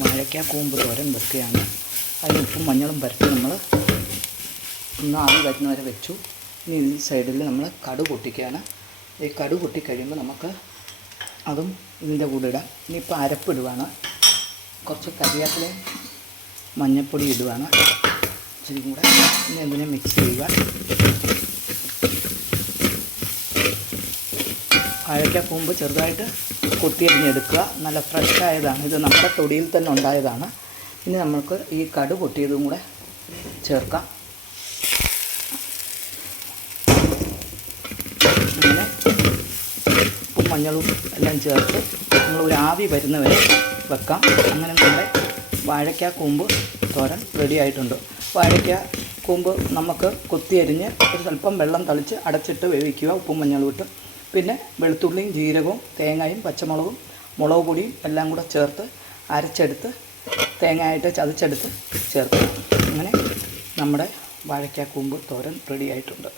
വാഴയ്ക്കാക്കൂമ്പ് തോരൻ വെക്കുകയാണ്. അതിന് ഉപ്പും മഞ്ഞളും പുരട്ടി നമ്മൾ ഒന്ന് ആവി വരുന്ന വരെ വെച്ചു. ഇനി ഈ സൈഡിൽ നമ്മൾ കടുക് പൊട്ടിക്കുകയാണ്. ഈ കടുക് പൊട്ടിക്കഴിയുമ്പോൾ നമുക്ക് അതും ഇതിൻ്റെ കൂടെ ഇടാം. ഇനിയിപ്പോൾ അരപ്പിടുവാണ്. കുറച്ച് കരിവേപ്പിലയും മഞ്ഞൾപ്പൊടി ഇടുവാണ്. ഇച്ചിരി കൂടെ ഇനി അതിനെ മിക്സ് ചെയ്യുക. വാഴയ്ക്കാക്കൂമ്പ് ചെറുതായിട്ട് കൊത്തിയരിഞ്ഞെടുക്കുക. നല്ല ഫ്രഷായതാണ്. ഇത് നമ്മുടെ തൊടിയിൽ തന്നെ ഉണ്ടായതാണ്. ഇനി നമുക്ക് ഈ കടുക് പൊട്ടിയതും കൂടെ ചേർക്കാം. അങ്ങനെ ഉപ്പും മഞ്ഞളും എല്ലാം ചേർത്ത് നമ്മൾ ഒരു ആവി വരുന്നവരെ വെക്കാം. അങ്ങനെ നമ്മുടെ വാഴയ്ക്കാക്കൂമ്പ് തോരൻ റെഡി ആയിട്ടുണ്ട്. വാഴയ്ക്കാക്കൂമ്പ് നമുക്ക് കൊത്തിയരിഞ്ഞ് ഒരു സ്വല്പം വെള്ളം തളിച്ച് അടച്ചിട്ട് വേവിക്കുക, ഉപ്പും മഞ്ഞളും ഇട്ട്. പിന്നെ വെളുത്തുള്ളിയും ജീരകവും തേങ്ങയും പച്ചമുളകും മുളക് പൊടിയും എല്ലാം കൂടെ ചേർത്ത് അരച്ചെടുത്ത് തേങ്ങയായിട്ട് ചതച്ചെടുത്ത് ചേർക്കുക. അങ്ങനെ നമ്മുടെ വാഴയ്ക്കാക്കൂമ്പ് തോരൻ റെഡി ആയിട്ടുണ്ട്.